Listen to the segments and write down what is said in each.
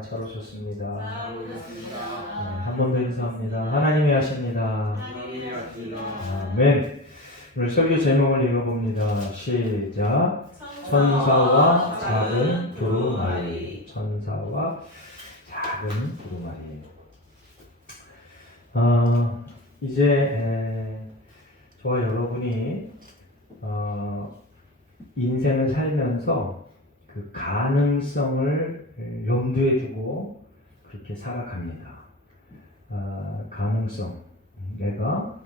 오셨습니다. 잘 오셨습니다. 잘 오셨습니다. 한 번 더 인사합니다. 하나님이 하십니다. 하나님이 하십니다. 아멘. 오늘 설교 제목을 읽어봅니다. 시작. 천사와 작은 두루마리. 천사와 작은 두루마리. 이제 저와 여러분이 인생을 살면서 그 가능성을 염두에 두고 그렇게 살아갑니다. 가능성, 내가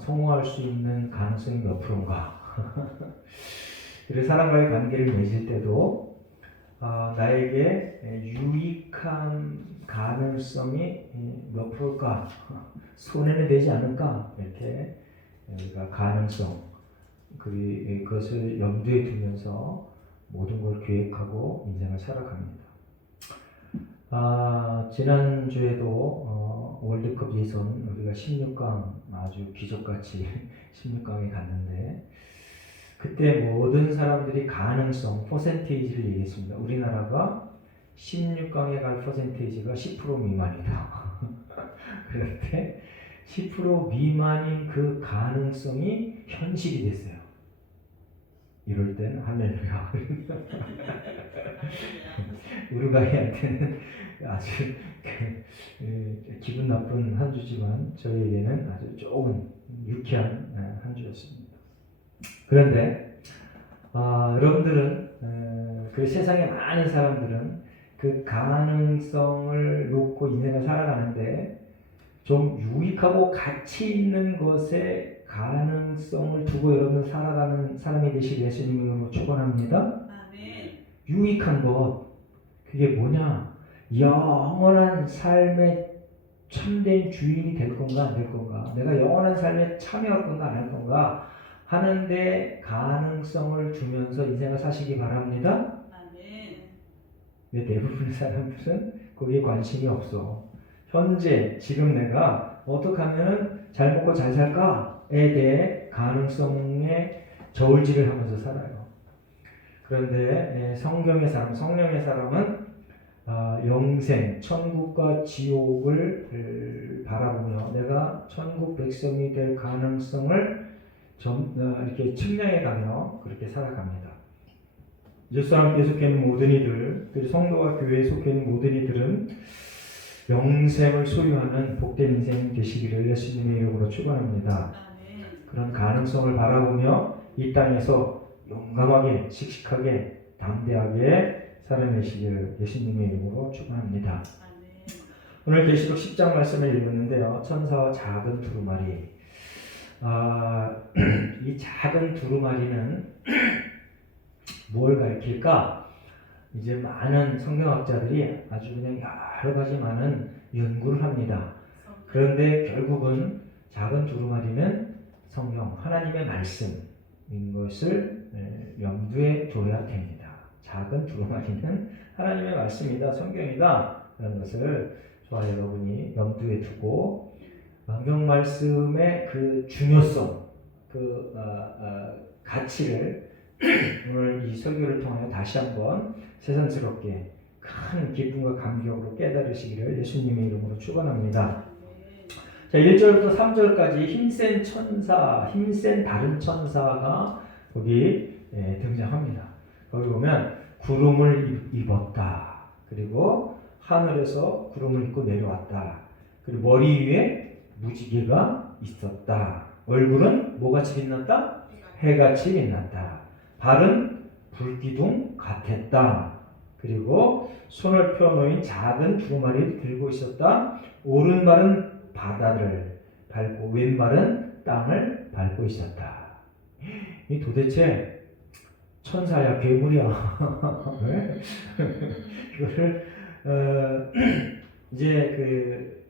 성공할 수 있는 가능성이 몇 프로인가? 그래서 사람과의 관계를 맺을 때도 나에게 유익한 가능성이 몇 프로일까? 손해는 되지 않을까? 이렇게 우리가 가능성, 그것을 염두에 두면서 모든 걸 계획하고 인생을 살아갑니다. 지난주에도 월드컵 예선 우리가 16강 아주 기적같이 16강에 갔는데 그때 모든 사람들이 가능성, 퍼센테이지를 얘기했습니다. 우리나라가 16강에 갈 퍼센테이지가 10% 미만이다. 그럴 때 10% 미만인 그 가능성이 현실이 됐어요. 이럴 때는 할렐루야. 우루과이한테는 아주 기분 나쁜 한 주지만 저희에게는 아주 좋은 유쾌한 한 주였습니다. 그런데 여러분들은 그 세상에 많은 사람들은 그 가능성을 놓고 인생을 살아가는데 좀 유익하고 가치 있는 것에 가능성을 두고 여러분 살아가는 사람이 되시길 예수님으로 축원합니다. 아멘. 유익한 것, 그게 뭐냐? 영원한 삶의 참된 주인이 될 건가 안 될 건가? 내가 영원한 삶에 참여할 건가 안 할 건가? 하는데 가능성을 두면서 인생을 사시기 바랍니다. 아멘. 왜 대부분의 사람들은 거기에 관심이 없어. 현재 지금 내가 어떻게 하면 잘 먹고 잘 살까에 대해 가능성에 저울질을 하면서 살아요. 그런데 성경의 사람, 성령의 사람은 영생, 천국과 지옥을 바라보며 내가 천국 백성이 될 가능성을 이렇게 측량해가며 그렇게 살아갑니다. 예수 함께 속해 있는 모든 이들, 그리고 성도와 교회에 속해 있는 모든 이들은 영생을 소유하는 복된 인생 되시기를 예수님의 이름으로 축원합니다. 그런 가능성을 바라보며 이 땅에서 용감하게, 씩씩하게, 담대하게 살아내시기를 예수님의 이름으로 축원합니다. 오늘 계시록 10장 말씀을 읽었는데요. 천사와 작은 두루마리. 이 작은 두루마리는 뭘 가리킬까? 이제 많은 성경학자들이 아주 그냥 여러 가지 많은 연구를 합니다. 그런데 결국은 작은 두루마리는 성경, 하나님의 말씀인 것을 염두에 둬야 됩니다. 작은 두루마리는 하나님의 말씀이다, 성경이다 라는 것을 저와 여러분이 염두에 두고 성경 말씀의 그 중요성, 그 가치를 오늘 이 설교를 통하여 다시 한번 새삼스럽게 큰 기쁨과 감격으로 깨달으시기를 예수님의 이름으로 축원합니다. 자, 1절부터 3절까지 힘센 천사, 힘센 다른 천사가 거기 등장합니다. 거기 보면 구름을 입었다. 그리고 하늘에서 구름을 입고 내려왔다. 그리고 머리 위에 무지개가 있었다. 얼굴은 뭐같이 빛났다? 해같이 빛났다. 발은 불기둥 같았다. 그리고 손을 펴놓은 작은 두루마리를 들고 있었다. 오른발은 바다를 밟고 왼발은 땅을 밟고 있었다. 이 도대체 천사야 괴물이야? 왜? 이거를 이제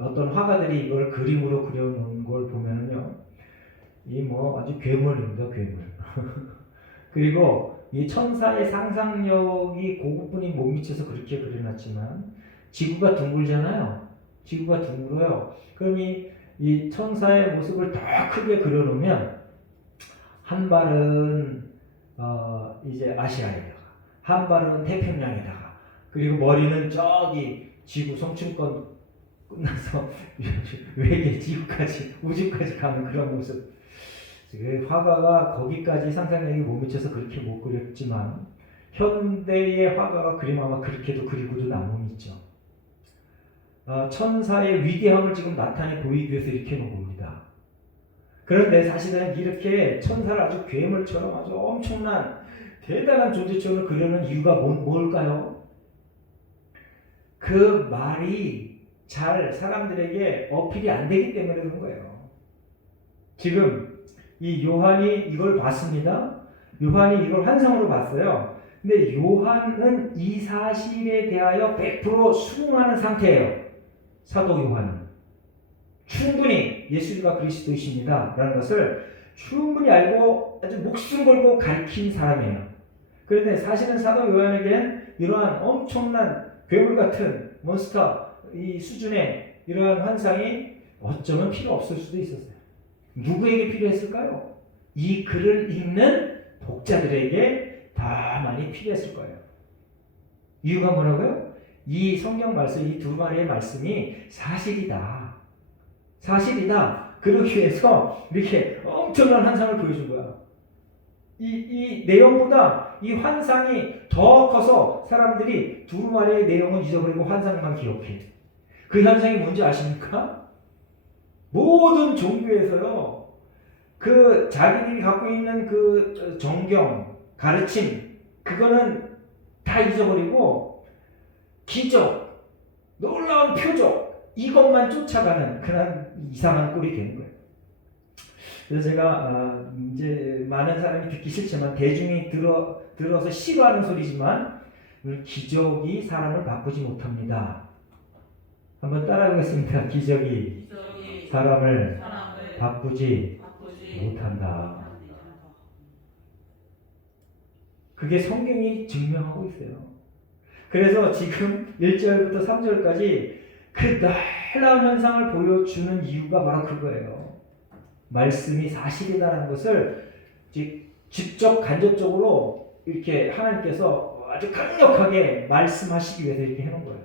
어떤 화가들이 이걸 그림으로 그려놓은 걸 보면은요, 이 뭐 아주 괴물입니다, 괴물. 그리고 이 천사의 상상력이 그것뿐이 못 미쳐서 그렇게 그려놨지만 지구가 둥글잖아요. 지구가 둥글어요. 그럼 이 천사의 모습을 더 크게 그려놓으면 한 발은 이제 아시아에다가, 한 발은 태평양에다가, 그리고 머리는 저기 지구 성층권 끝나서 외계 지구까지 우주까지 가는 그런 모습. 그 화가가 거기까지 상상력이 못 미쳐서 그렇게 못 그렸지만 현대의 화가가 그림 아마 그렇게도 그리고도 남음이 있죠. 천사의 위대함을 지금 나타내 보이기 위해서 이렇게 놓은 겁니다. 그런데 사실은 이렇게 천사를 아주 괴물처럼 아주 엄청난 대단한 존재처럼 그리는 이유가 뭘까요? 그 말이 잘 사람들에게 어필이 안 되기 때문에 그런 거예요. 지금 이 요한이 이걸 봤습니다. 요한이 이걸 환상으로 봤어요. 근데 요한은 이 사실에 대하여 100% 수긍하는 상태예요. 사도 요한은 충분히 예수가 그리스도이십니다 라는 것을 충분히 알고 아주 목숨 걸고 가르친 사람이에요. 그런데 사실은 사도 요한에겐 이러한 엄청난 괴물 같은 몬스터 이 수준의 이러한 환상이 어쩌면 필요 없을 수도 있었어요. 누구에게 필요했을까요? 이 글을 읽는 독자들에게 더 많이 필요했을 거예요. 이유가 뭐라고요? 이 성경 말씀, 이 두 마리의 말씀이 사실이다. 사실이다. 그러기 위해서 이렇게 엄청난 환상을 보여준 거야. 이 내용보다 이 환상이 더 커서 사람들이 두 마리의 내용은 잊어버리고 환상만 기억해. 그 현상이 뭔지 아십니까? 모든 종교에서요, 그 자기들이 갖고 있는 그 정경, 가르침, 그거는 다 잊어버리고 기적, 놀라운 표적, 이것만 쫓아가는 그런 이상한 꼴이 되는 거예요. 그래서 제가 이제 많은 사람이 듣기 싫지만 대중이 들어서 싫어하는 소리지만 기적이 사람을 바꾸지 못합니다. 한번 따라해보겠습니다. 기적이 사람을 바꾸지 못한다. 그게 성경이 증명하고 있어요. 그래서 지금 1절부터 3절까지 그 놀라운 현상을 보여주는 이유가 바로 그거예요. 말씀이 사실이라는 것을 직접 간접적으로 이렇게 하나님께서 아주 강력하게 말씀하시기 위해서 이렇게 해놓은 거예요.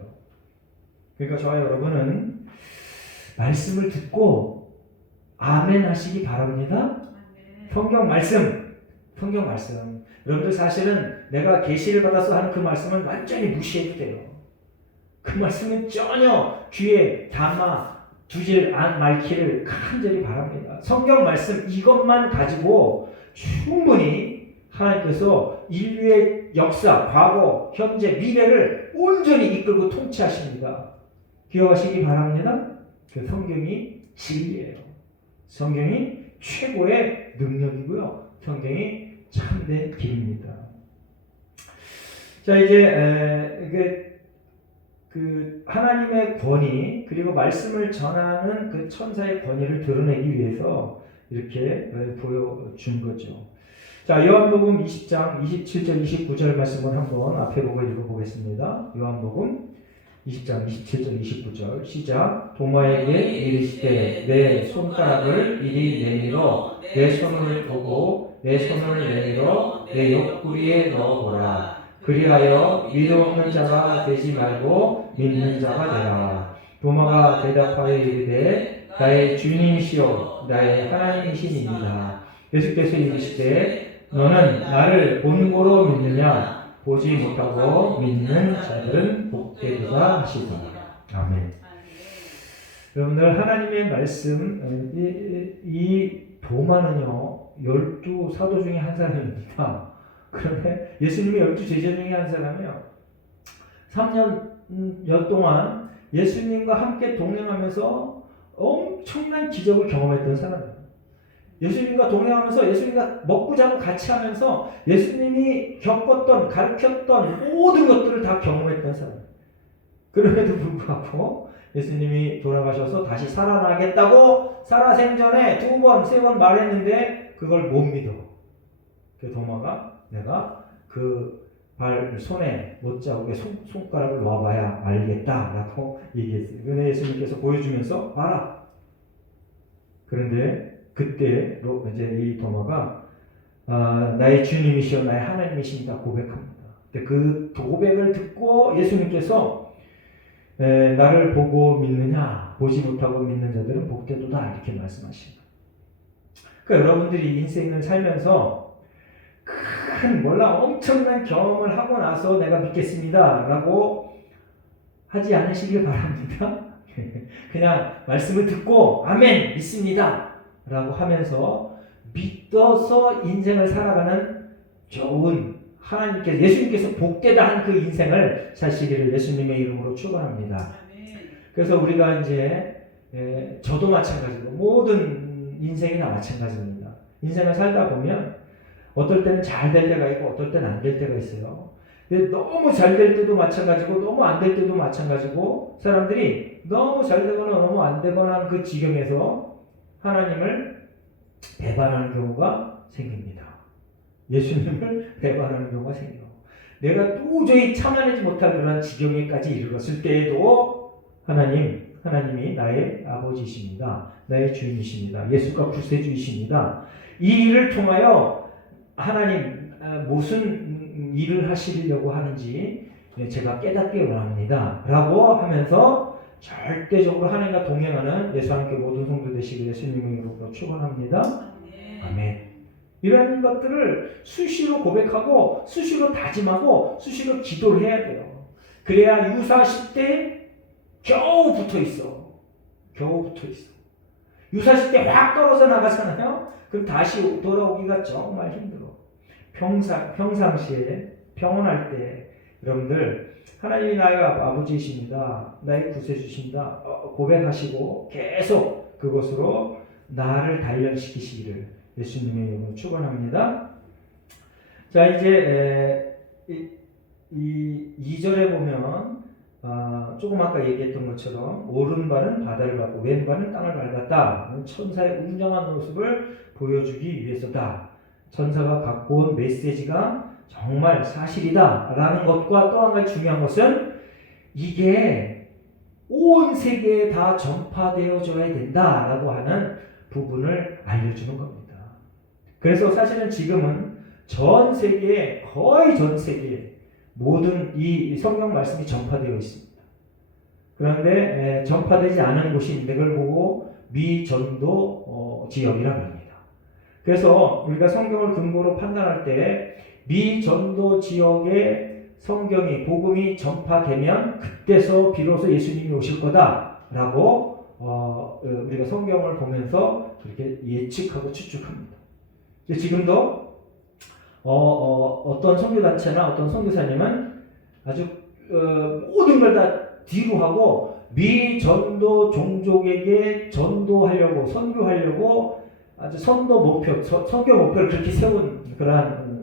그러니까 저와 여러분은 말씀을 듣고 아멘 하시기 바랍니다. 성경 말씀. 여러분들 사실은 내가 계시를 받아서 하는 그 말씀은 완전히 무시해도 돼요. 그 말씀은 전혀 귀에 두질 말기를 간절히 바랍니다. 성경 말씀 이것만 가지고 충분히 하나님께서 인류의 역사, 과거, 현재, 미래를 온전히 이끌고 통치하십니다. 기억하시기 바랍니다. 그 성경이 진리예요. 성경이 최고의 능력이고요. 성경이 참된 길입니다. 자, 이제 그 하나님의 권위 그리고 말씀을 전하는 그 천사의 권위를 드러내기 위해서 이렇게 보여준 거죠. 자, 요한복음 20장 27절 29절 말씀을 한번 앞에 보고 읽어보겠습니다. 요한복음 20장 27절 29절 시작. 도마에게 이르시되 내 손가락을 이리 내밀어 내 손을 보고 내 손을 내밀어 내 옆구리에 넣어보라. 그리하여 믿음 없는 자가 되지 말고 믿는 자가 되라. 도마가 대답하여 이르되 나의 주님이시여 나의 하나님이시니이다. 예수께서 이르시되 너는 나를 본고로 믿느냐? 보지 못하고 믿는 자들은 복되리라 하시더라. 아멘. 여러분들 하나님의 말씀 이 도마는요 12 사도 중에 한 사람입니다. 그런데 예수님이 12 제자 중에 한 사람이에요. 3년 동안 예수님과 함께 동행하면서 엄청난 기적을 경험했던 사람이에요. 예수님과 동행하면서 예수님과 먹고 자고 같이 하면서 예수님이 겪었던 가르쳤던 모든 것들을 다 경험했던 사람. 그럼에도 불구하고 예수님이 돌아가셔서 다시 살아나겠다고 살아생전에 2번, 3번 말했는데 그걸 못 믿어. 그 도마가 내가 그 손에 못자국에 손가락을 놓아봐야 알겠다라고 얘기했어요. 그런데 예수님께서 보여주면서 봐라. 그런데 그때로 이제 이 도마가 나의 주님이시여 나의 하나님이십니다 고백합니다. 근데 그 고백을 듣고 예수님께서 나를 보고 믿느냐 보지 못하고 믿는 자들은 복되도다 이렇게 말씀하십니다. 그러니까 여러분들이 인생을 살면서 엄청난 경험을 하고 나서 내가 믿겠습니다 라고 하지 않으시길 바랍니다. 그냥 말씀을 듣고 아멘 믿습니다 라고 하면서 믿어서 인생을 살아가는 좋은 하나님께서 예수님께서 복되다 한 그 인생을 사시기를 예수님의 이름으로 축원합니다. 아멘. 그래서 우리가 이제 저도 마찬가지고 모든 인생이나 마찬가지입니다. 인생을 살다 보면 어떨 때는 잘 될 때가 있고 어떨 때는 안 될 때가 있어요. 근데 너무 잘 될 때도 마찬가지고 너무 안 될 때도 마찬가지고 사람들이 너무 잘 되거나 너무 안 되거나 하는 그 지경에서 하나님을 배반하는 경우가 생깁니다. 예수님을 배반하는 경우가 생겨요. 내가 도저히 참아내지 못할 그런 지경에까지 이르렀을 때에도 하나님이 나의 아버지이십니다. 나의 주인이십니다. 예수가 구세주이십니다. 이 일을 통하여 하나님 무슨 일을 하시려고 하는지 제가 깨닫기 원합니다. 라고 하면서 절대적으로 하나님과 동행하는 예수 함께 모든 성도 되시길 예수님의 이름으로 축원합니다. 아멘. 이런 것들을 수시로 고백하고 수시로 다짐하고 수시로 기도를 해야 돼요. 그래야 유사시 때 겨우 붙어 있어. 유사시 때 확 떨어져 나가잖아요. 그럼 다시 돌아오기가 정말 힘들어. 평상시에 평온할 때 여러분들 하나님이 나의 아버지이십니다. 나의 구세주십니다. 고백하시고 계속 그것으로 나를 단련시키시기를 예수님의 이름으로 축원합니다. 자 이제 이 2절에 보면 조금 아까 얘기했던 것처럼 오른발은 바다를 밟고 왼발은 땅을 밟았다. 천사의 웅장한 모습을 보여주기 위해서다. 천사가 갖고 온 메시지가 정말 사실이다 라는 것과 또 한 가지 중요한 것은 이게 온 세계에 다 전파되어져야 된다라고 하는 부분을 알려주는 겁니다. 그래서 사실은 지금은 거의 전 세계에 모든 이 성경 말씀이 전파되어 있습니다. 그런데 전파되지 않은 곳이 있는데 그걸 보고 미전도 지역이라고 합니다. 그래서 우리가 성경을 근거로 판단할 때 미전도 지역에 복음이 전파되면 그때서 비로소 예수님이 오실 거다라고 우리가 성경을 보면서 그렇게 예측하고 추측합니다. 지금도 어떤 선교단체나 어떤 선교사님은 아주 모든 걸 다 뒤로 하고 미전도 종족에게 전도하려고 선교하려고 아주 선교 목표를 그렇게 세운 그러한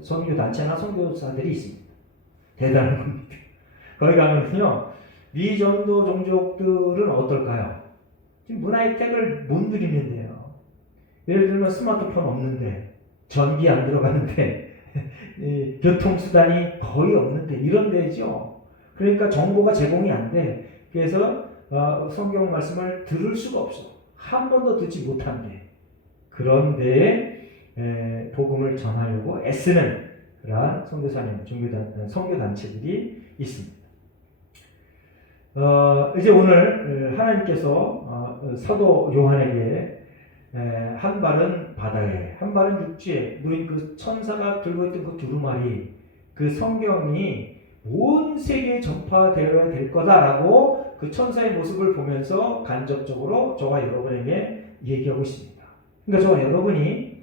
선교단체나 선교사들이 있습니다. 대단한 겁니다. 거기 가면요 미전도 종족들은 어떨까요? 지금 문화혜택을 못 누리는데요. 예를 들면 스마트폰 없는데 전기 안 들어가는데 교통수단이 거의 없는데 이런 데죠. 그러니까 정보가 제공이 안 돼. 그래서 성경 말씀을 들을 수가 없어. 한 번도 듣지 못한데 그런 데에 복음을 전하려고 애쓰는 그러한 선교사님, 선교단체들이 있습니다. 이제 오늘 하나님께서 사도 요한에게 한 발은 바다에, 한 발은 육지에 놓인 그 천사가 들고 있던 그 두루마리, 그 성경이 온 세계에 전파되어야 될 거다라고 그 천사의 모습을 보면서 간접적으로 저와 여러분에게 얘기하고 있습니다. 그러니까 저와 여러분이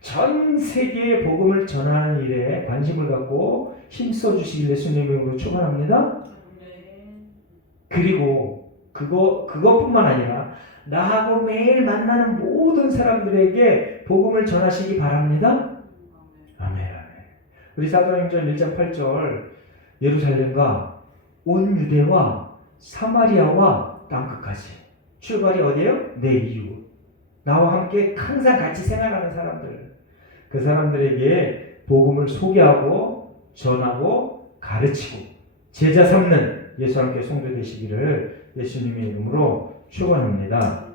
전 세계에 복음을 전하는 일에 관심을 갖고 힘써 주시길 예수님의 이름으로 축원합니다. 그리고 그것뿐만 아니라 나하고 매일 만나는 모든 사람들에게 복음을 전하시기 바랍니다. 아멘. 우리 사도행전 1장 8절 예루살렘과 온 유대와 사마리아와 땅끝까지 출발이 어디예요? 내 이웃. 나와 함께 항상 같이 생활하는 사람들. 그 사람들에게 복음을 소개하고 전하고 가르치고 제자 삼는 예수 함께 성도 되시기를 예수님의 이름으로 축원합니다.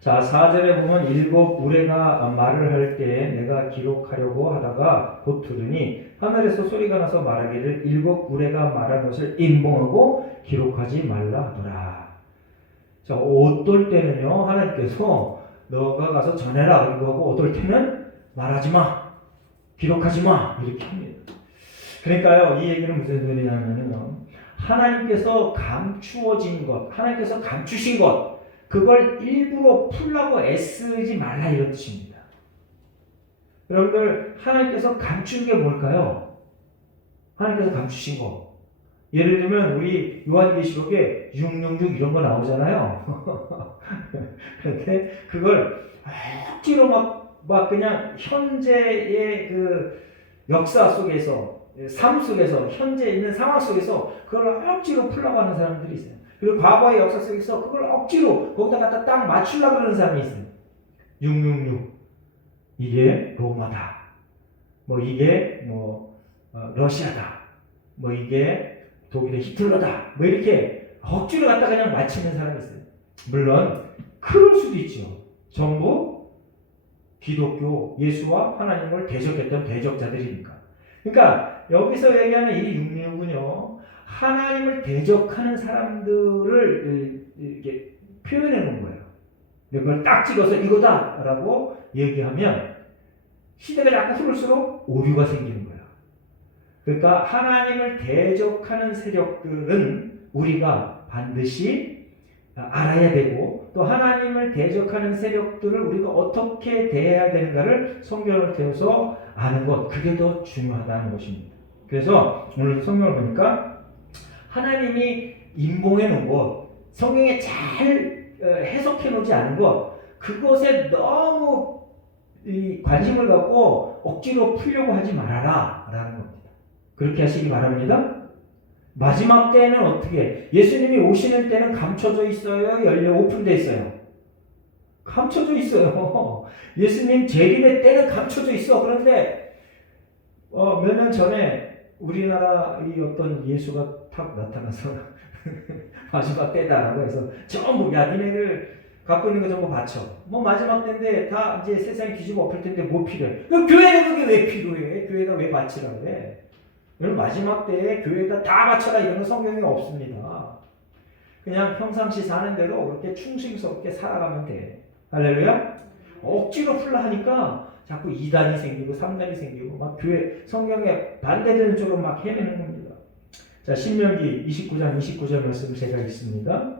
자, 4절에 보면 일곱 우레가 말을 할 때에 내가 기록하려고 하다가 곧 들으니 하늘에서 소리가 나서 말하기를 일곱 우레가 말한 것을 인봉하고 기록하지 말라 하더라. 자, 어떨 때는요 하나님께서 너가 가서 전해라 그리고 하고 어떨 때는 말하지 마, 기록하지 마 이렇게 합니다. 그러니까요 이 얘기는 무슨 소리냐면요 하나님께서 감추어진 것, 하나님께서 감추신 것 그걸 일부러 풀라고 애쓰지 말라 이런 뜻입니다. 여러분들 하나님께서 감춘 게 뭘까요? 하나님께서 감추신 거. 예를 들면 우리 요한계시록에 666 이런 거 나오잖아요. 그런데 그걸 억지로 막 그냥 현재의 그 역사 속에서 삶 속에서 현재 있는 상황 속에서 그걸 억지로 풀려고 하는 사람들이 있어요. 그리고 과거의 역사 속에서 그걸 억지로 거기다 갖다 딱 맞추려고 하는 사람이 있어요. 666 이게 로마다. 뭐 이게 러시아다. 뭐 이게 독일의 히틀러다. 뭐 이렇게 억지로 갖다 그냥 맞추는 사람이 있어요. 물론 그럴 수도 있죠. 전부 기독교 예수와 하나님을 대적했던 대적자들이니까. 그러니까 여기서 얘기하는 이 666은요. 하나님을 대적하는 사람들을 이렇게 표현해 놓은 거예요. 이걸 딱 찍어서 이거다라고 얘기하면 시대가 자꾸 흐를수록 오류가 생기는 거예요. 그러니까 하나님을 대적하는 세력들은 우리가 반드시 알아야 되고 또 하나님을 대적하는 세력들을 우리가 어떻게 대해야 되는가를 성경을 통해서 아는 것 그게 더 중요하다는 것입니다. 그래서 오늘 성경을 보니까 하나님이 인봉해 놓은 것, 성경에 잘 해석해 놓지 않은 것, 그것에 너무 관심을 갖고 억지로 풀려고 하지 말아라 라는 겁니다. 그렇게 하시기 바랍니다. 마지막 때는 어떻게? 예수님이 오시는 때는 감춰져 있어요? 열려 오픈되어 있어요? 감춰져 있어요. 예수님 재림의 때는 감춰져 있어. 그런데 몇 년 전에 우리나라 이 어떤 예수가 탁 나타나서 마지막 때다라고 해서 전부 야 니네들 갖고 있는 거 전부 바쳐. 뭐 마지막 때인데 다 이제 세상이 뒤집어 엎을 텐데 뭐 필요해? 교회는 그게 왜 필요해? 교회가 왜 바치라고 해? 여러분 마지막 때에 교회에다 다 바쳐라 이런 거 성경에 없습니다. 그냥 평상시 사는 대로 그렇게 충성스럽게 살아가면 돼. 할렐루야? 억지로 풀라 하니까 자꾸 2단이 생기고 3단이 생기고 막 교회 성경에 반대되는 쪽으로 막 헤매는 겁니다. 자, 신명기 29장 29절 말씀을 제가 읽습니다.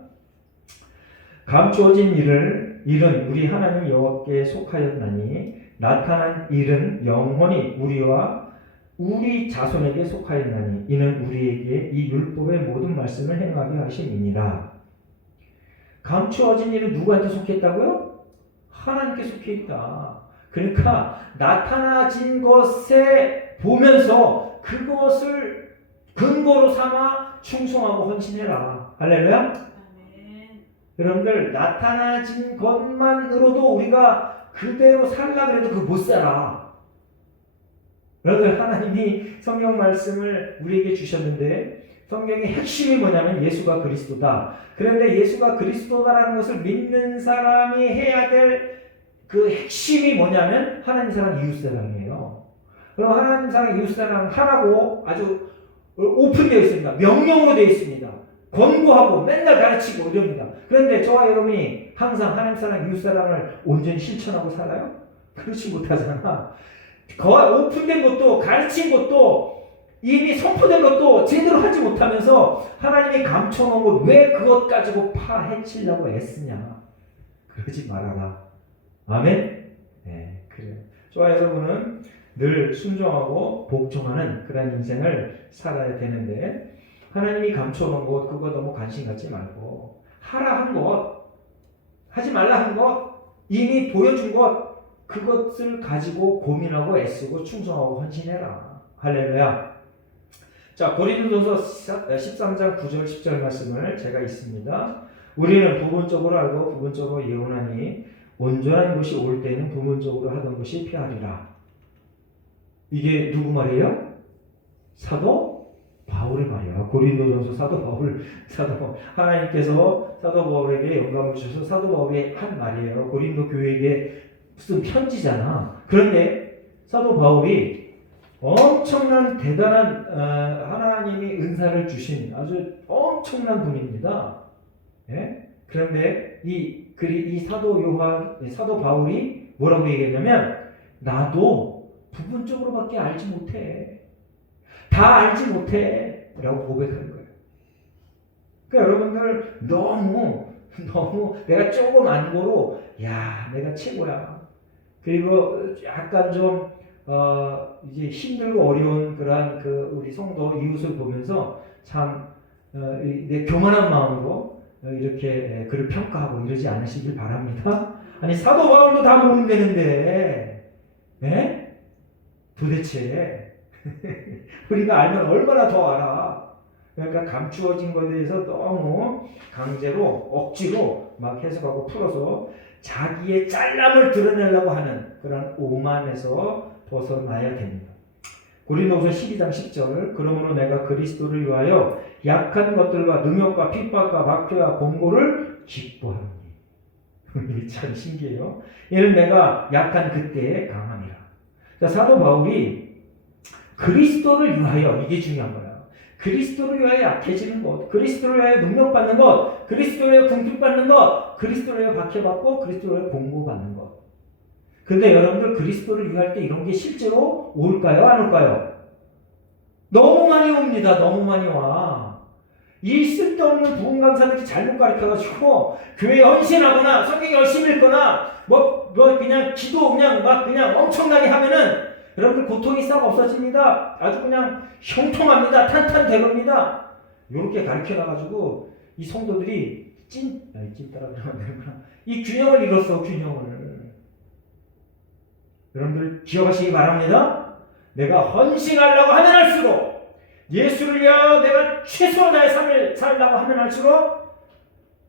감추어진 일은 우리 하나님 여호와께 속하였나니 나타난 일은 영원히 우리와 우리 자손에게 속하였나니 이는 우리에게 이 율법의 모든 말씀을 행하게 하심이니라. 감추어진 일은 누구한테 속했다고요? 하나님께 속해 있다. 그러니까 나타나진 것에 보면서 그것을 근거로 삼아 충성하고 헌신해라. 할렐루야? 아멘. 여러분들 나타나진 것만으로도 우리가 그대로 살라 그래도 그거 못 살아. 여러분들 하나님이 성경 말씀을 우리에게 주셨는데 성경의 핵심이 뭐냐면 예수가 그리스도다. 그런데 예수가 그리스도다라는 것을 믿는 사람이 해야 될 그 핵심이 뭐냐면 하나님 사랑 이웃사랑이에요. 그럼 하나님 사랑 이웃사랑 하라고 아주 오픈되어 있습니다. 명령으로 되어 있습니다. 권고하고 맨날 가르치고 이럽니다. 그런데 저와 여러분이 항상 하나님 사랑 이웃사랑을 온전히 실천하고 살아요? 그렇지 못하잖아. 오픈된 것도 가르친 것도 이미 선포된 것도 제대로 하지 못하면서 하나님이 감춰놓은 것 왜 그것 가지고 파헤치려고 애쓰냐. 그러지 말아라. 아멘? 네, 그래요. 저와 여러분은 늘 순종하고 복종하는 그런 인생을 살아야 되는데 하나님이 감춰놓은 것 그거 너무 관심 갖지 말고 하라 한 것, 하지 말라 한 것, 이미 보여준 것 그것을 가지고 고민하고 애쓰고 충성하고 헌신해라. 할렐루야. 자, 고린도전서 13장 9절 10절 말씀을 제가 읽습니다. 우리는 부분적으로 알고 부분적으로 예언하니 온전한 것이 올 때는 부분적으로 하던 것이 피하리라. 이게 누구 말이에요? 사도 바울 바울의 말이야. 고린도전서 사도 바울. 하나님께서 사도 바울에게 영감을 주셔서 사도 바울이 한 말이에요. 고린도 교회에게 쓴 편지잖아. 그런데 사도 바울이 엄청난 대단한 하나님이 은사를 주신 아주 엄청난 분입니다. 예? 그런데 이 사도 바울이 뭐라고 얘기했냐면 나도 부분적으로밖에 알지 못해. 다 알지 못해. 라고 고백하는 거예요. 그러니까 여러분들 너무 내가 조금 안 거로 야 내가 최고야. 그리고 약간 좀 이제 힘들고 어려운 그러한 우리 성도 이웃을 보면서 참 내 교만한 마음으로 이렇게 그를 평가하고 이러지 않으시길 바랍니다. 아니 사도 바울도 다 모른다는데, 네? 도대체 우리가 알면 얼마나 더 알아. 그러니까 감추어진 것에 대해서 너무 강제로 억지로 막 해석하고 풀어서 자기의 짤남을 드러내려고 하는 그런 오만에서 벗어나야 됩니다. 고린도후서 12장 10절 그러므로 내가 그리스도를 위하여 약한 것들과 능욕과 핍박과 박해와 공고를 기뻐하노니. 참 신기해요. 이는 내가 약한 그때에 강함이라. 자, 사도 바울이 그리스도를 위하여, 이게 중요한 거야. 그리스도를 위하여 약해지는 것, 그리스도를 위하여 능력받는 것, 그리스도를 위하여 궁핍받는 것, 그리스도를 위하여 박해받고 그리스도를 위하여 공고받는 것. 근데 여러분들 그리스도를 위할 때 이런 게 실제로 올까요? 안 올까요? 너무 많이 옵니다. 너무 많이 와. 이 쓸데없는 부흥 강사들이 잘못 가르쳐가지고 교회 헌신하거나 성경 열심히 읽거나 뭐 그냥 기도 그냥 엄청나게 하면은 여러분들 고통이 싹 없어집니다. 아주 그냥 형통합니다. 탄탄대로입니다. 이렇게 가르쳐놔가지고 이 성도들이 찐따라 그러면 되는구나. 이 균형을 잃었어. 균형을. 여러분들 기억하시기 바랍니다. 내가 헌신하려고 하면 할수록 예수를 위하여 내가 최선을 다해 삶을 살려고 하면 할수록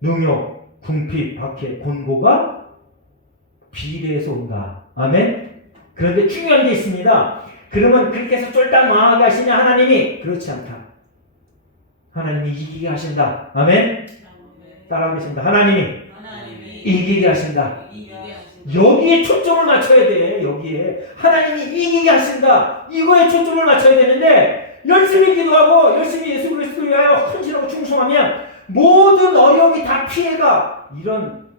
능욕, 궁핍, 박해, 곤고가 비례해서 온다. 아멘? 그런데 중요한 게 있습니다. 그러면 그렇게 해서 쫄딱 망하게 하시냐 하나님이? 그렇지 않다. 하나님이 이기게 하신다. 아멘? 따라하겠습니다. 하나님이 이기게 하신다. 여기에 초점을 맞춰야 돼. 여기에 하나님이 이기게 하신다. 이거에 초점을 맞춰야 되는데 열심히 기도하고 열심히 예수 그리스도를 위하여 헌신하고 충성하면 모든 어려움이 다 피해가. 이런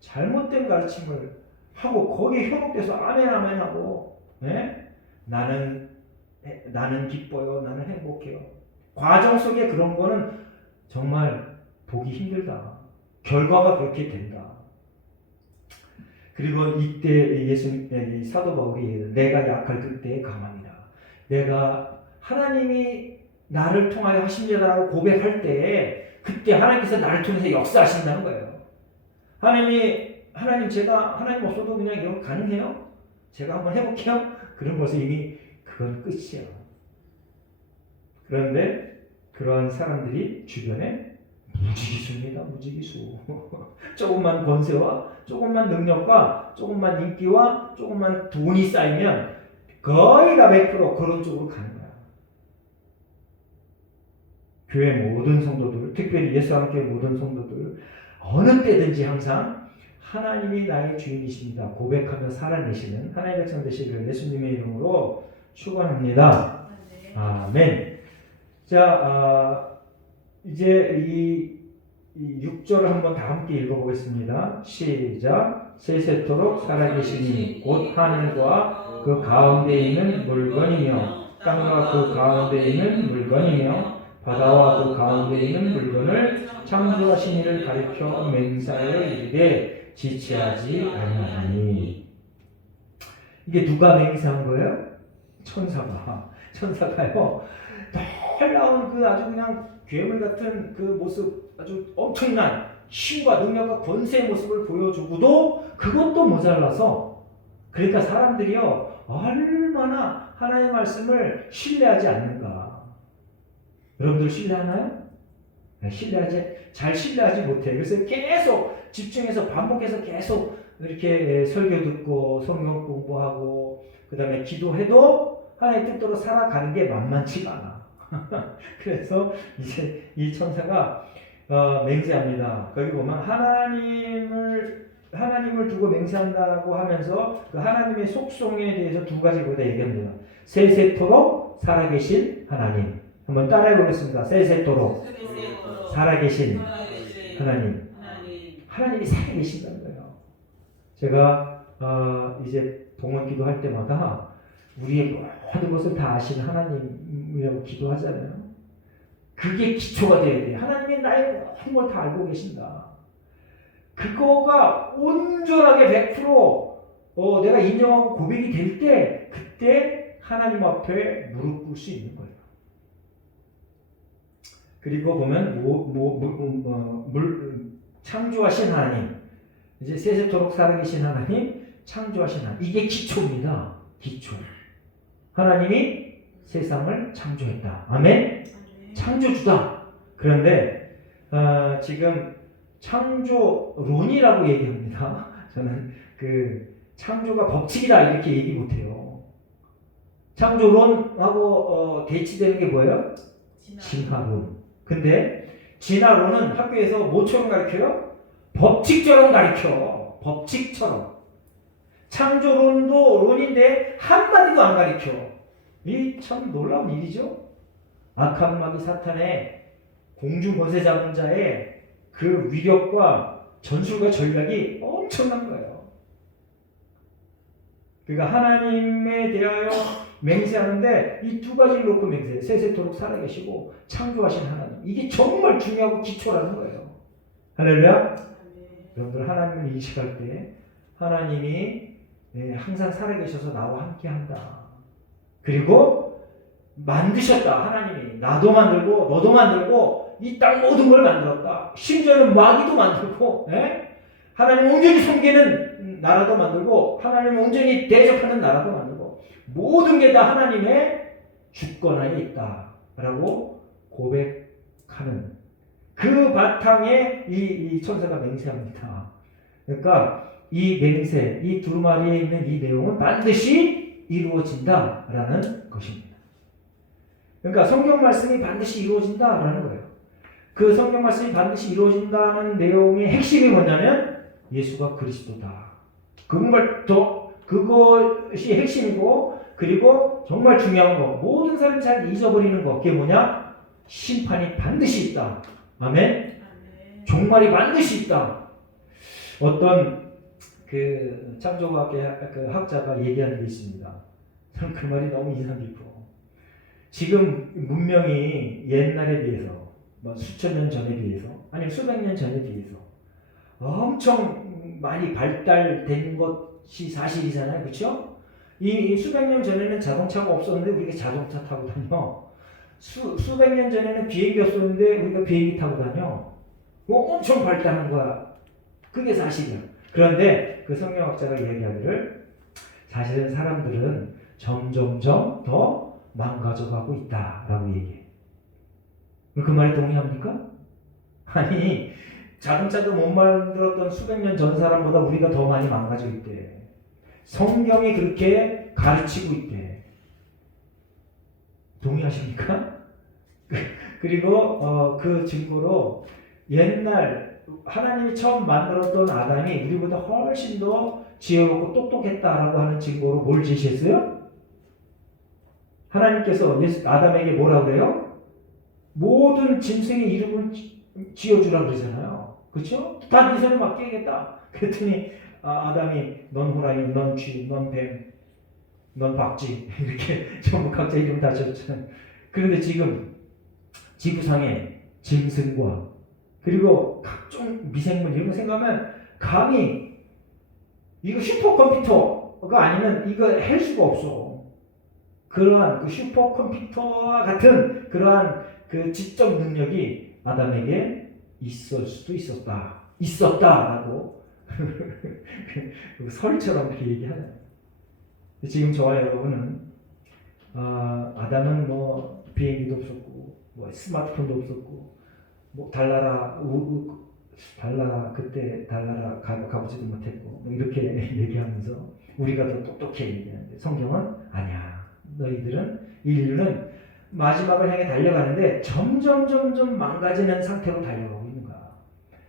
잘못된 가르침을 하고 거기에 현혹돼서 아멘 하고 나는 기뻐요. 나는 행복해요. 과정 속에 그런 거는 정말 보기 힘들다. 결과가 그렇게 된다. 그리고 이때 사도 바울이 내가 약할 그때에 강합니다. 내가 하나님이 나를 통하여 하십니다라고 고백할 때 그때 하나님께서 나를 통해서 역사하신다는 거예요. 하나님 제가 하나님 없어도 그냥 이거 가능해요? 제가 한번 해볼게요? 그런 것은 이미 그건 끝이야. 그런데 그러한 사람들이 주변에 무지기수입니다. 무지기수. 조금만 권세와 조금만 능력과 조금만 인기와 조금만 돈이 쌓이면 거의 다 100% 그런 쪽으로 가는 거야. 교회 모든 성도들, 특별히 예수와 함께 모든 성도들 어느 때든지 항상 하나님이 나의 주인이십니다. 고백하며 살아내시는 하나님의 백성 되시기를 예수님의 이름으로 축원합니다. 아멘. 자, 이제 이 6절을 한번 다 함께 읽어보겠습니다. 시작. 세세토록 살아계시니 곧 하늘과 그 가운데 있는 물건이며 땅과 그 가운데 있는 물건이며 바다와 그 가운데 있는 물건을 창조하신 이를 가리켜 맹세하여 이르되 지체하지 아니하니. 이게 누가 맹세한 거예요? 천사가요. 놀라운 그 아주 그냥 괴물 같은 그 모습, 아주 엄청난 힘과 능력과 권세의 모습을 보여주고도 그것도 모자라서, 그러니까 사람들이요 얼마나 하나님의 말씀을 신뢰하지 않는가. 여러분들 신뢰하나요? 네, 잘 신뢰하지 못해. 그래서 계속 집중해서 반복해서 계속 이렇게 설교 듣고 성경 공부하고 그 다음에 기도해도 하나님의 뜻대로 살아가는 게 만만치가 않아. 그래서 이제 이 천사가 맹세합니다. 거기 보면 하나님을 두고 맹세한다고 하면서 그 하나님의 속성에 대해서 두 가지 거기다 얘기합니다. 세세토록 살아계신 하나님. 한번 따라해 보겠습니다. 세세토록 살아계신 하나님. 하나님이 살아계신다는 거예요. 제가 이제 봉헌 기도할 때마다 우리의 모든 것을 다 아시는 하나님이라고 기도하잖아요. 그게 기초가 되어야 돼요. 하나님이 나의 모든 걸 다 알고 계신다. 그거가 온전하게 100% 내가 인정하고 고백이 될 때 그때 하나님 앞에 무릎 꿇을 수 있는 거예요. 그리고 보면 창조하신 하나님, 이제 세세토록 살아계신 하나님, 창조하신 하나님, 이게 기초입니다. 기초. 하나님이 세상을 창조했다. 아멘. 창조주다. 그런데 지금 창조론이라고 얘기합니다. 저는 그 창조가 법칙이다 이렇게 얘기 못해요. 창조론하고 대치되는 게 뭐예요? 진화론. 근데 진화론은 학교에서 뭐처럼 가르쳐요? 법칙처럼 가르쳐. 법칙처럼. 창조론도 론인데 한마디도 안 가르쳐. 이 참 놀라운 일이죠. 악한 마귀 사탄의 공중 거세 잡은 자의 그 위력과 전술과 전략이 엄청난 거예요. 그러니까 하나님에 대하여 맹세하는데 이 두 가지를 놓고 맹세해요. 세세토록 살아계시고 창조하신 하나님. 이게 정말 중요하고 기초라는 거예요. 할렐루야. 여러분들 하나님을 인식할 때 하나님이 항상 살아계셔서 나와 함께한다. 그리고 만드셨다. 하나님이 나도 만들고 너도 만들고 이 땅 모든 걸 만들었다. 심지어는 마귀도 만들고 하나님 온전히 섬기는 나라도 만들고 하나님 온전히 대적하는 나라도 만들고 모든 게 다 하나님의 주권하에 있다라고 고백하는 그 바탕에 이 천사가 맹세합니다. 그러니까 이 맹세, 이 두루마리에 있는 이 내용은 반드시 이루어진다라는 것입니다. 그러니까 성경 말씀이 반드시 이루어진다라는 거예요. 그 성경 말씀이 반드시 이루어진다는 내용의 핵심이 뭐냐면 예수가 그리스도다. 그것이 핵심이고 그리고 정말 중요한 거 모든 사람이 잘 잊어버리는 거 그게 뭐냐? 심판이 반드시 있다. 아멘. 종말이 반드시 있다. 어떤 그 창조과학의 그 학자가 얘기하는 게 있습니다. 저는 그 말이 너무 인상 깊어. 지금 문명이 옛날에 비해서 뭐 수천 년 전에 비해서 아니면 수백 년 전에 비해서 엄청 많이 발달된 것이 사실이잖아요. 그렇죠? 이 수백 년 전에는 자동차가 없었는데 우리가 자동차 타고 다녀. 수백 년 전에는 비행기 없었는데 우리가 비행기 타고 다녀. 엄청 발달한 거야. 그게 사실이야. 그런데 그 성경학자가 이야기하기를 사실은 사람들은 점점점 더 망가져가고 있다라고 얘기해. 그 말에 동의합니까? 아니 자동차도 못 만들었던 수백 년 전 사람보다 우리가 더 많이 망가져 있대. 성경이 그렇게 가르치고 있대. 동의하십니까? 그리고 그 증거로 옛날 하나님이 처음 만들었던 아담이 우리보다 훨씬 더 지혜롭고 똑똑했다라고 하는 증거로 뭘 제시했어요? 하나님께서 아담에게 뭐라고 그래요? 모든 짐승의 이름을 지어주라고 그러잖아요. 그렇죠? 다 네 손에 맡기겠다. 그랬더니 아담이 넌 호랑이, 넌 쥐, 넌 뱀, 넌 박쥐 이렇게 전부 각자 이름 다 지었잖아요. 그런데 지금 지구상의 짐승과 그리고 각종 미생물 이런 거 생각하면 감히 이거 슈퍼컴퓨터가 아니면 이거 할 수가 없어. 그러한 그 슈퍼컴퓨터와 같은 그러한 그 지적 능력이 아담에게 있을 수도 있었다라고 설처럼 그렇게 얘기하잖아요. 지금 저와 여러분은 아담은 뭐 비행기도 없었고 뭐 스마트폰도 없었고 뭐 달나라 그때 달나라 가보지도 못했고 뭐 이렇게 얘기하면서 우리가 더 똑똑해 얘기하는데 성경은 아니야. 너희들은 인류는 마지막을 향해 달려가는데 점점 망가지는 상태로 달려가고 있는 거야.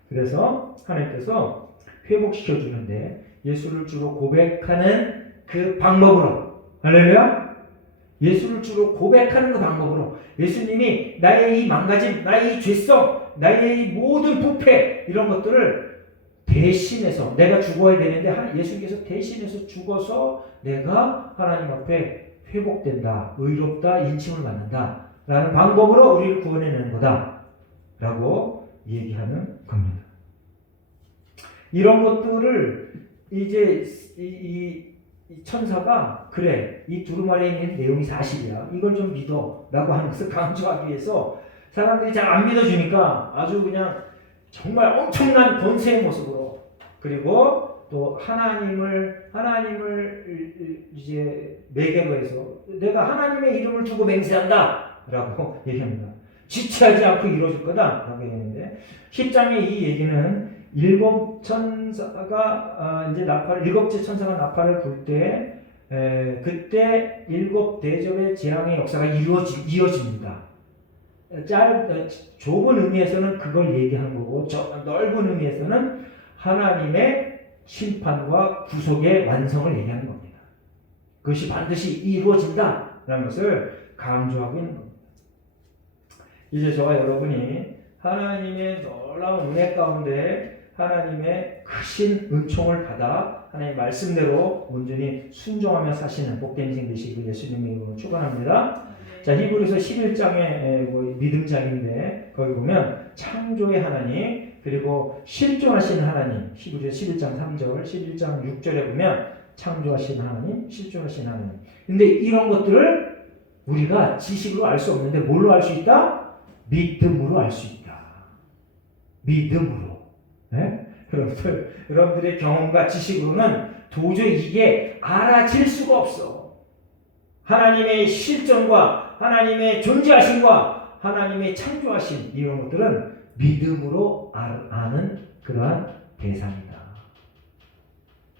그래서 하나님께서 회복시켜 주는데 예수를 주로 고백하는 그 방법으로, 할렐루야, 예수를 주로 고백하는 그 방법으로 예수님이 나의 이 망가짐, 나의 이 죄성, 나의 이 모든 부패, 이런 것들을 대신해서, 내가 죽어야 되는데 예수님께서 대신해서 죽어서 내가 하나님 앞에 회복된다, 의롭다, 인침을 받는다 라는 방법으로 우리를 구원해내는 거다 라고 얘기하는 겁니다. 이런 것들을 이제 이 천사가, 그래, 이 두루마리에 있는 내용이 사실이야, 이걸 좀 믿어 라고 하는 것을 강조하기 위해서 사람들이 잘 안 믿어주니까 아주 그냥 정말 엄청난 권세의 모습으로, 그리고 또 하나님을 이제 매개로 해서 내가 하나님의 이름을 두고 맹세한다 라고 얘기합니다. 지체하지 않고 이루어질 거다 라고 얘기했는데, 10장의 이 얘기는 일곱 천사가 이제 일곱째 천사가 나팔을 불 때, 그때 일곱 대접의 재앙의 역사가 이어집니다. 좁은 의미에서는 그걸 얘기하는 거고, 넓은 의미에서는 하나님의 심판과 구속의 완성을 얘기하는 겁니다. 그것이 반드시 이루어진다라는 것을 강조하고 있는 겁니다. 이제 저와 여러분이 하나님의 놀라운 은혜 가운데 하나님의 크신 은총을 받아 하나님의 말씀대로 온전히 순종하며 사시는 복된 인생 되시길 예수님의 이름으로 축원합니다. 자, 히브리서 11장의 믿음장인데 거기 보면 창조의 하나님, 그리고 실존하신 하나님, 히브리서 11장 3절, 11장 6절에 보면 창조하신 하나님, 실존하신 하나님. 근데 이런 것들을 우리가 지식으로 알 수 없는데 뭘로 알 수 있다? 믿음으로 알 수 있다. 믿음으로. 네? 여러분들의 경험과 지식으로는 도저히 이게 알아질 수가 없어. 하나님의 실존과 하나님의 존재하심과 하나님의 창조하심, 이런 것들은 믿음으로 아는 그러한 대상이다.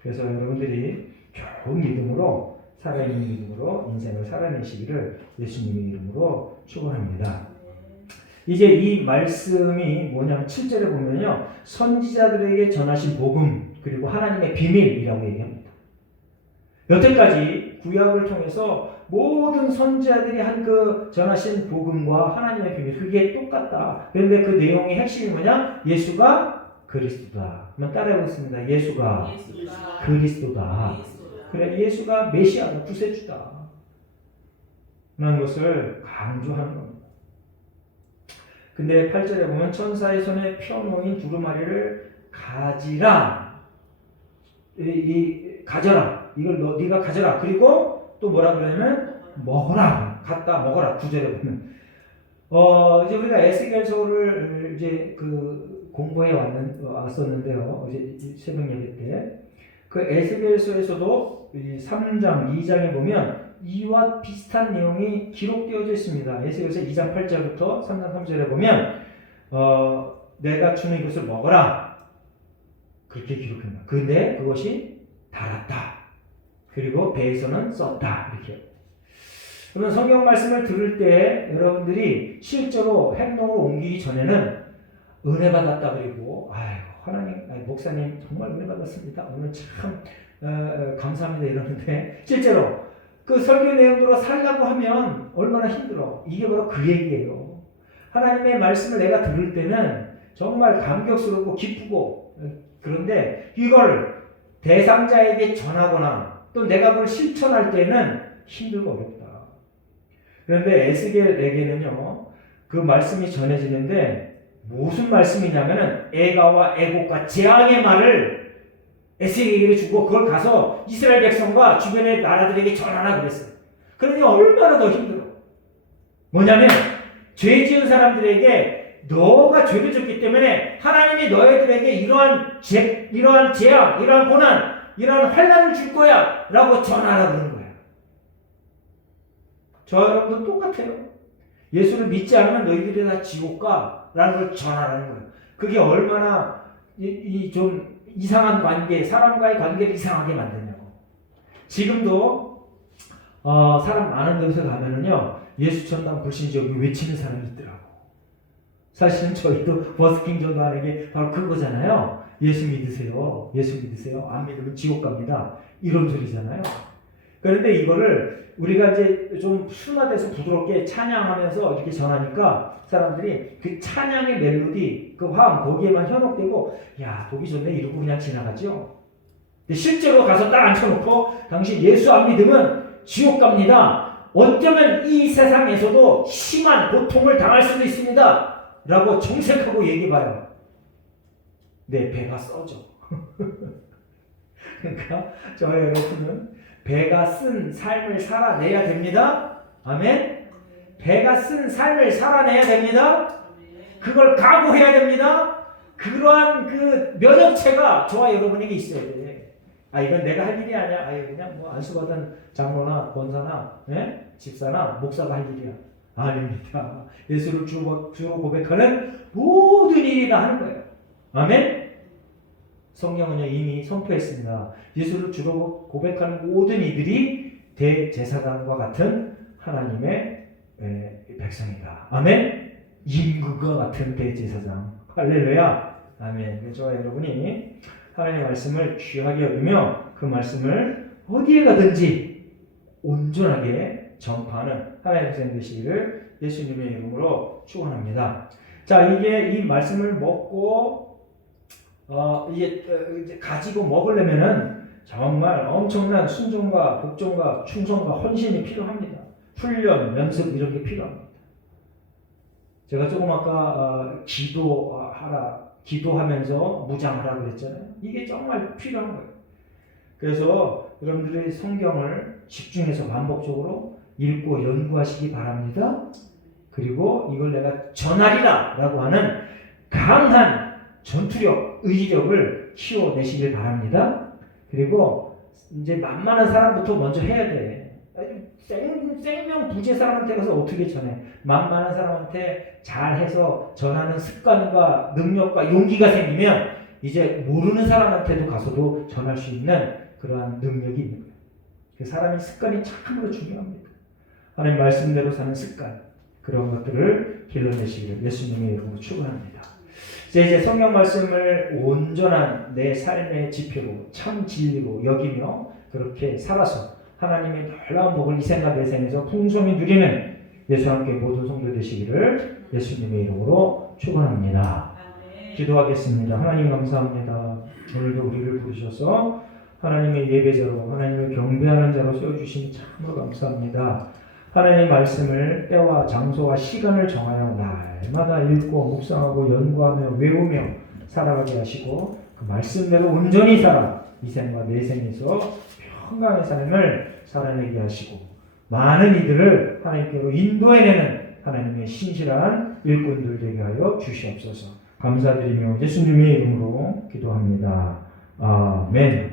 그래서 여러분들이 겨우 믿음으로, 살아있는 믿음으로 인생을 살아내시기를 예수님의 이름으로 축원합니다. 이제 이 말씀이 뭐냐면 7절에 보면요, 선지자들에게 전하신 복음, 그리고 하나님의 비밀이라고 얘기합니다. 여태까지 구약을 통해서 모든 선지자들이 한 그 전하신 복음과 하나님의 비밀, 그게 똑같다. 그런데 그 내용의 핵심이 뭐냐? 예수가 그리스도다. 한번 따라해보겠습니다. 예수가 그리스도다. 그래, 예수가 메시아다, 구세주다 라는 것을 강조하는 겁니다. 근데 8절에 보면 천사의 손에 펴놓인 두루마리를 가지라, 가져라, 이걸 네가 가져라. 그리고 또 뭐라 그러냐면 먹어라, 갖다 먹어라. 9절에 보면 이제 우리가 에스겔서를 이제 그 공부해 왔었는데요. 이제 새벽 예배 때 그 에스겔서에서도 이 3장, 2장에 보면 이와 비슷한 내용이 기록되어져 있습니다. 에스겔서 2장 8절부터 3장 3절에 보면 내가 주는 이것을 먹어라, 그렇게 기록합니다. 근데 그것이 달았다, 그리고 배에서는 썼다, 이렇게. 그러면 성경 말씀을 들을 때 여러분들이 실제로 행동으로 옮기기 전에는 은혜 받았다, 그리고 하나님, 목사님 정말 은혜 받았습니다, 오늘 참 감사합니다 이러는데 실제로 그 설교 내용대로 살려고 하면 얼마나 힘들어. 이게 바로 그 얘기예요. 하나님의 말씀을 내가 들을 때는 정말 감격스럽고 기쁘고, 그런데 이걸 대상자에게 전하거나 또 내가 그걸 실천할 때는 힘들고 어렵다. 그런데 에스겔에게는요, 그 말씀이 전해지는데 무슨 말씀이냐면은 애가와 애곡과 재앙의 말을 에스겔에게 주고 그걸 가서 이스라엘 백성과 주변의 나라들에게 전하라 그랬어요. 그러니 얼마나 더 힘들어. 뭐냐면 죄 지은 사람들에게 너가 죄를 졌기 때문에 하나님이 너희들에게 이러한 재앙, 이러한 고난, 이러한 환난을 줄 거야 라고 전하라 그러는 거야. 저 여러분도 똑같아요. 예수를 믿지 않으면 너희들이 다 지옥 가 라는 걸 전하라는 거예요. 그게 얼마나 좀 이상한 관계, 사람과의 관계를 이상하게 만드냐고. 지금도 사람 많은 데서 가면은요, 예수 천당 불신지옥이 외치는 사람이 있더라고. 사실은 저희도 버스킹 전도하는 게 바로 그거잖아요. 예수 믿으세요. 예수 믿으세요. 안 믿으면 지옥 갑니다. 이런 소리잖아요. 그런데 이거를 우리가 이제 좀 순화돼서 부드럽게 찬양하면서 이렇게 전하니까 사람들이 그 찬양의 멜로디, 그 화음 거기에만 현혹되고 야 보기 좋네 이러고 그냥 지나가죠. 근데 실제로 가서 딱 앉혀놓고 당신 예수 안 믿으면 지옥 갑니다. 어쩌면 이 세상에서도 심한 고통을 당할 수도 있습니다. 라고 정색하고 얘기해봐요. 내 배가 써져. 그러니까 저와 여러분은 배가 쓴 삶을 살아내야 됩니다. 아멘. 배가 쓴 삶을 살아내야 됩니다. 그걸 각오해야 됩니다. 그러한 그 면역체가 저와 여러분에게 있어야 돼. 아 이건 내가 할 일이 아니야. 아 그냥 뭐 안수받은 장로나 권사나 집사나 목사가 할 일이야. 아닙니다. 예수를 주로 고백하는 모든 일이나 하는 거예요. 아멘. 성경은요 이미 선포했습니다. 예수를 주로 고백하는 모든 이들이 대제사장과 같은 하나님의 백성이다. 아멘. 임금과 같은 대제사장. 할렐루야. 아멘. 저와 여러분이 하나님의 말씀을 귀하게 여기며 그 말씀을 어디에 가든지 온전하게 전파하는 하나님의 백성 되시기를 예수님의 이름으로 축원합니다. 자, 이게 이 말씀을 먹고 이제 가지고 먹으려면은 정말 엄청난 순종과 복종과 충성과 헌신이 필요합니다. 훈련, 연습 이런 게 필요합니다. 제가 조금 아까 기도하면서 무장하라 그랬잖아요. 이게 정말 필요한 거예요. 그래서 여러분들이 성경을 집중해서 반복적으로 읽고 연구하시기 바랍니다. 그리고 이걸 내가 전하리라 라고 하는 강한 전투력, 의지력을 키워내시길 바랍니다. 그리고 이제 만만한 사람부터 먼저 해야 돼. 생명 부재 사람한테 가서 어떻게 전해? 만만한 사람한테 잘해서 전하는 습관과 능력과 용기가 생기면 이제 모르는 사람한테도 가서도 전할 수 있는 그러한 능력이 있는 거예요. 그 사람의 습관이 참으로 중요합니다. 하나님 말씀대로 사는 습관, 그런 것들을 길러내시기를 예수님의 이름으로 축원합니다. 이제 성경 말씀을 온전한 내 삶의 지표로 참 진리로 여기며 그렇게 살아서 하나님의 놀라운 복을 이 생과 내 생에서 풍성히 누리는 예수와 함께 모든 성도 되시기를 예수님의 이름으로 축원합니다. 기도하겠습니다. 하나님 감사합니다. 오늘도 우리를 부르셔서 하나님의 예배자로 하나님을 경배하는 자로 세워주시니 참으로 감사합니다. 하나님의 말씀을 때와 장소와 시간을 정하여 날마다 읽고 묵상하고 연구하며 외우며 살아가게 하시고 그 말씀대로 온전히 살아 이 생과 내 생에서 평강의 삶을 살아내게 하시고 많은 이들을 하나님께로 인도해내는 하나님의 신실한 일꾼들 되게 하여 주시옵소서. 감사드리며 예수님의 이름으로 기도합니다. 아멘.